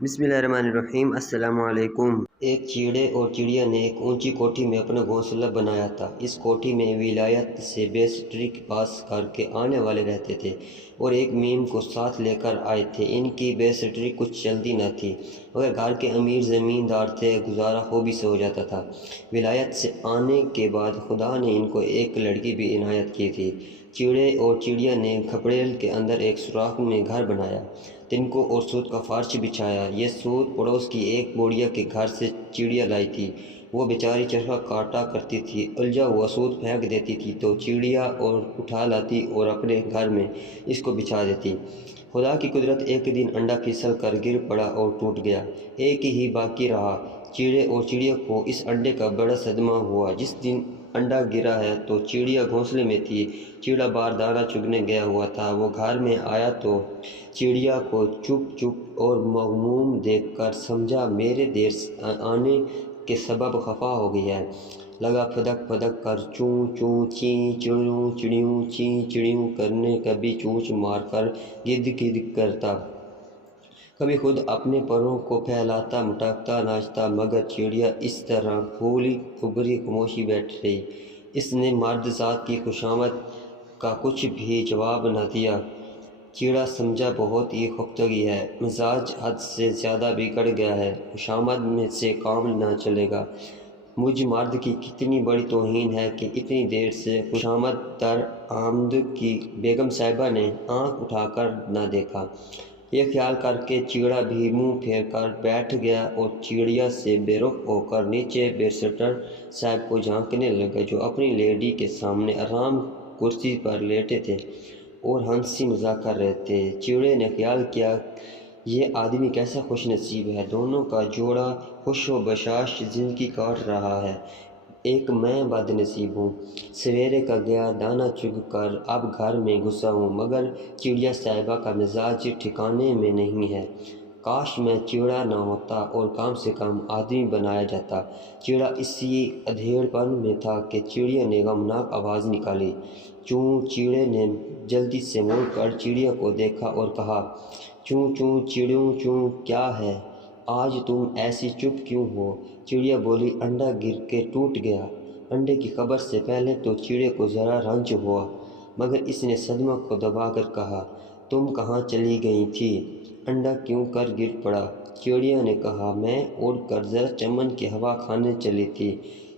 بسم اللہ الرحمن الرحیم۔ السلام علیکم۔ ایک چیڑے اور چڑیا نے ایک اونچی کوٹھی میں اپنا گھونسلہ بنایا تھا۔ اس کوٹھی میں ولایت سے بیسٹری پاس کر کے آنے والے رہتے تھے اور ایک میم کو ساتھ لے کر آئے تھے۔ ان کی بیسٹری کچھ چلتی نہ تھی مگر گھر کے امیر زمیندار تھے، گزارا خوبی سے ہو جاتا تھا۔ ولایت سے آنے کے بعد خدا نے ان کو ایک لڑکی بھی عنایت کی تھی۔ چیڑے اور چڑیا نے کھپڑیل کے اندر ایک سوراخ میں گھر بنایا، تنکوں اور سوت کا فرش بچھایا۔ یہ سوت پڑوس کی ایک بوڑھیا کے گھر سے چڑیا لائی تھی۔ وہ بیچاری چرخا کاٹا کرتی تھی، الجھا ہوا سوت پھینک دیتی تھی تو چڑیا اور اٹھا لاتی اور اپنے گھر میں اس کو بچھا دیتی۔ خدا کی قدرت، ایک دن انڈا پھسل کر گر پڑا اور ٹوٹ گیا۔ ایک ہی باقی رہا۔ چیڑے اور چڑیا کو اس انڈے کا بڑا صدمہ ہوا۔ جس دن انڈا گرا ہے تو چڑیا گھونسلے میں تھی، چیڑا باہر دانہ چگنے گیا ہوا تھا۔ وہ گھر میں آیا تو چڑیا کو چپ چپ اور مغموم دیکھ کر سمجھا میرے دیر آنے کے سبب خفا ہو گئی ہے۔ لگا پھدک پھدک کر چوں چوں چیں چڑیوں چڑیوں چیں چڑیوں کرنے، کبھی چونچ مار کر گد گد کرتا، کبھی خود اپنے پروں کو پھیلاتا مٹکتا ناچتا، مگر چڑیا اس طرح پھولی ابھری خاموشی بیٹھ رہی۔ اس نے مرد ذات کی خوشامد کا کچھ بھی جواب نہ دیا۔ چیڑا سمجھا بہت ہی خفتگی ہے، مزاج حد سے زیادہ بگڑ گیا ہے، خوشامد میں سے کام نہ چلے گا۔ مجھ مرد کی کتنی بڑی توہین ہے کہ اتنی دیر سے خوشامد در آمد کی بیگم صاحبہ نے آنکھ اٹھا کر نہ دیکھا۔ یہ خیال کر کے چیڑا بھی منہ پھیر کر بیٹھ گیا اور چڑیا سے بے رخ ہو کر نیچے بیرسٹر صاحب کو جھانکنے لگا، جو اپنی لیڈی کے سامنے آرام کرسی پر لیٹے تھے اور ہنسی مذاق کر رہے تھے۔ چیڑے نے خیال کیا، یہ آدمی کیسا خوش نصیب ہے، دونوں کا جوڑا خوش و بشاش زندگی کاٹ رہا ہے، ایک میں بد نصیب ہوں، سویرے کا گیا دانہ چگ کر اب گھر میں گھسا ہوں، مگر چڑیا صاحبہ کا مزاج ٹھکانے میں نہیں ہے۔ کاش میں چیڑا نہ ہوتا اور کم سے کم آدمی بنایا جاتا۔ چیڑا اسی ادھیڑ پن میں تھا کہ چڑیا نے غمناک آواز نکالی، چوں۔ چیڑے نے جلدی سے مڑ کر چڑیا کو دیکھا اور کہا، چوں چوں چڑیوں چوں، کیا ہے آج تم ایسی چپ کیوں ہو؟ چڑیا بولی، انڈا گر کے ٹوٹ گیا۔ انڈے کی خبر سے پہلے تو چیڑے کو ذرا رنج ہوا، مگر اس نے صدمہ کو دبا کر کہا، تم کہاں چلی گئی تھی؟ انڈا کیوں کر گر پڑا؟ چڑیا نے کہا، میں اڑ کر ذرا چمن کی ہوا کھانے چلی تھی،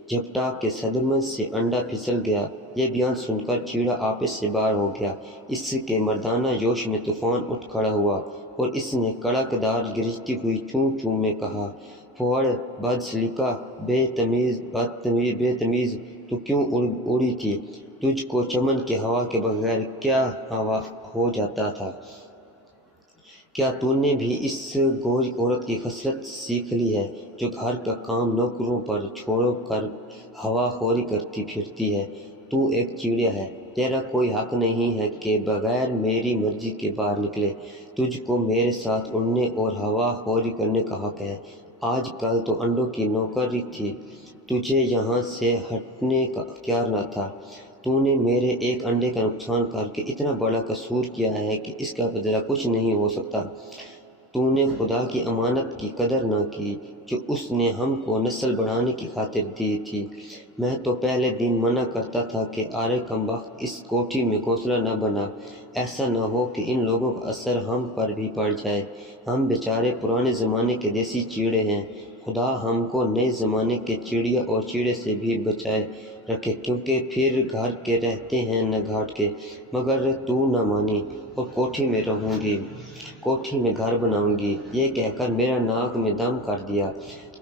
جھپٹا کے صدمے سے انڈا پھسل گیا۔ یہ بیان سن کر چیڑا آپے سے باہر ہو گیا۔ اس کے مردانہ جوش میں طوفان اٹھ کھڑا ہوا اور اس نے کڑک دار گرجتی ہوئی چوں چوں میں کہا، پھوڑ بد سلیقہ، بے تمیز، تو کیوں اڑی تھی؟ تجھ کو چمن کی ہوا کے بغیر کیا ہوا ہو جاتا تھا؟ کیا تو نے بھی اس گوری عورت کی خصلت سیکھ لی ہے جو گھر کا کام نوکروں پر چھوڑ کر ہوا خوری کرتی پھرتی ہے؟ تو ایک چڑیا ہے، تیرا کوئی حق نہیں ہے کہ بغیر میری مرضی کے باہر نکلے۔ تجھ کو میرے ساتھ اڑنے اور ہوا خوری کرنے کا حق ہے۔ آج کل تو انڈوں کی نوکری تھی، تجھے یہاں سے ہٹنے کا اختیار نہ تھا۔ تو نے میرے ایک انڈے کا نقصان کر کے اتنا بڑا قصور کیا ہے کہ اس کا بدلہ کچھ نہیں ہو سکتا۔ تو نے خدا کی امانت کی قدر نہ کی جو اس نے ہم کو نسل بڑھانے کی خاطر دی تھی۔ میں تو پہلے دن منع کرتا تھا کہ ارے کمبخت، اس کوٹھی میں گھونسلہ نہ بنا، ایسا نہ ہو کہ ان لوگوں کا اثر ہم پر بھی پڑ جائے۔ ہم بیچارے پرانے زمانے کے دیسی چیڑے ہیں، خدا ہم کو نئے زمانے کے چڑیا اور چیڑے سے بھی بچائے رکھے، کیونکہ پھر گھر کے رہتے ہیں نہ گھاٹ کے۔ مگر تو نہ مانی اور کوٹھی میں رہوں گی، کوٹھی میں گھر بناؤں گی، یہ کہہ کر میرا ناک میں دم کر دیا۔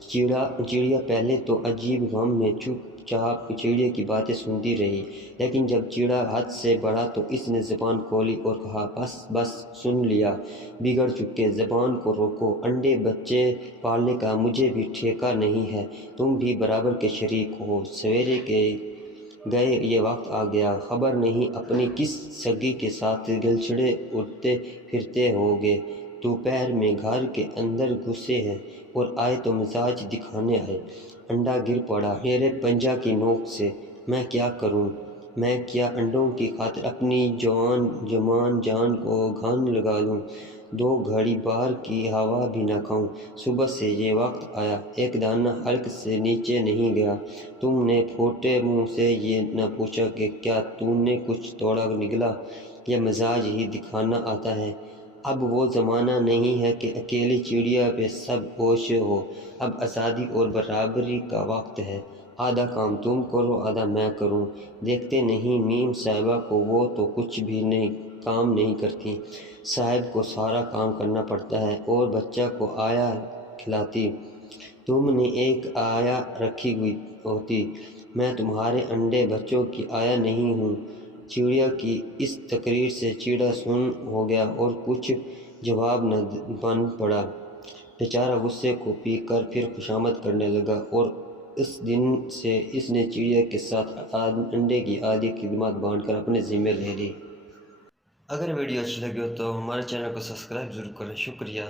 چڑیا پہلے تو عجیب غم میں چپ چاپ چیڑے کی باتیں سنتی رہی، لیکن جب چیڑا حد سے بڑھا تو اس نے زبان کھولی اور کہا، بس بس، سن لیا، بگڑ چکے، زبان کو روکو، انڈے بچے پالنے کا مجھے بھی ٹھیکہ نہیں ہے، تم بھی برابر کے شریک ہو۔ سویرے گئے یہ وقت آ گیا، خبر نہیں اپنی کس سگی کے ساتھ گلچھڑے اڑتے پھرتے ہوگے، دوپہر میں گھر کے اندر گھسے ہیں اور آئے تو مزاج دکھانے آئے۔ انڈا گر پڑا میرے پنجہ کی نوک سے، میں کیا کروں؟ میں کیا انڈوں کی خاطر اپنی جوان جان کو گھن لگا دوں؟ دو گھڑی باہر کی ہوا بھی نہ کھاؤں۔ صبح سے یہ وقت آیا، ایک دانہ حلق سے نیچے نہیں گیا۔ تم نے پھوٹے منہ سے یہ نہ پوچھا کہ کیا تم نے کچھ توڑا نگلا یا مزاج ہی دکھانا آتا ہے۔ اب وہ زمانہ نہیں ہے کہ اکیلی چڑیا پہ سب ہوش ہو، اب آزادی اور برابری کا وقت ہے۔ آدھا کام تم کرو، آدھا میں کروں۔ دیکھتے نہیں میم صاحبہ کو، وہ تو کچھ بھی کام نہیں کرتی، صاحب کو سارا کام کرنا پڑتا ہے اور بچہ کو آیا کھلاتی۔ تم نے ایک آیا رکھی ہوئی ہوتی، میں تمہارے انڈے بچوں کی آیا نہیں ہوں۔ چڑیا کی اس تقریر سے چیڑا سن ہو گیا اور کچھ جواب نہ بن پڑا۔ بیچارہ غصے کو پی کر پھر خوشامد کرنے لگا اور اس دن سے اس نے چڑیا کے ساتھ انڈے کی آدھی خدمات بانٹ کر اپنے ذمے لے لی۔ اگر ویڈیو اچھی لگی ہو تو ہمارے چینل کو سبسکرائب ضرور کریں۔ شکریہ۔